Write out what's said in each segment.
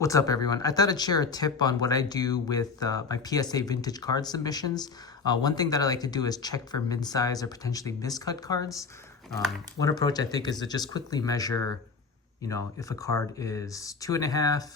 What's up, everyone? I thought I'd share a tip on what I do with my PSA vintage card submissions. One thing that I like to do is check for min size or potentially miscut cards. One approach I think is to just quickly measure, if a card is 2.5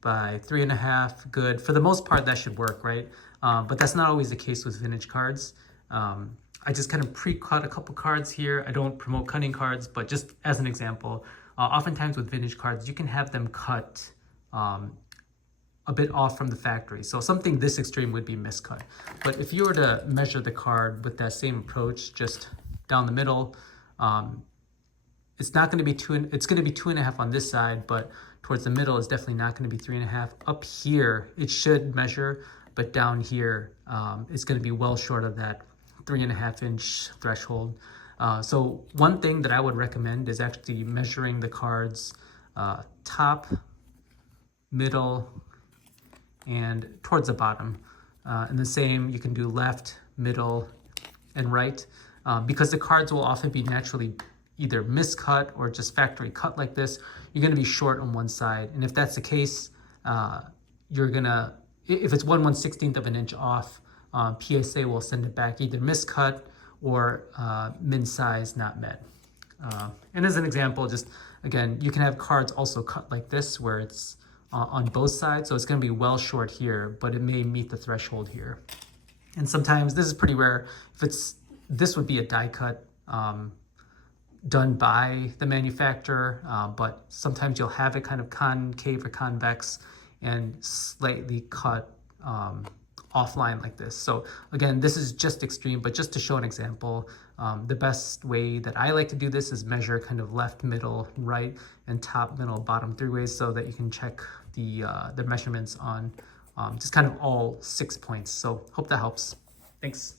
by 3.5, good. For the most part, that should work, right? But that's not always the case with vintage cards. I just kind of pre-cut a couple cards here. I don't promote cutting cards, but just as an example, oftentimes with vintage cards, you can have them cut a bit off from the factory. So something this extreme would be miscut. But if you were to measure the card with that same approach, just down the middle, it's not going to be it's going to be 2.5 on this side, but towards the middle is definitely not going to be 3.5. Up here, it should measure, but down here, it's going to be well short of that 3.5-inch threshold. So one thing that I would recommend is actually measuring the cards top, middle, and towards the bottom. And the same, you can do left, middle, and right, because the cards will often be naturally either miscut or just factory cut like this. You're going to be short on one side. And if that's the case, you're going to, if it's 1/1/16 of an inch off, PSA will send it back either miscut or min size not met. And as an example, just again, you can have cards also cut like this where it's on both sides. So it's going to be well short here, but it may meet the threshold here. And sometimes this is pretty rare. This would be a die cut done by the manufacturer, but sometimes you'll have it kind of concave or convex and slightly cut offline like this. So again, this is just extreme, but just to show an example, the best way that I like to do this is measure kind of left, middle, right, and top, middle, bottom 3 ways so that you can check the measurements on just kind of all 6 points. So hope that helps. Thanks.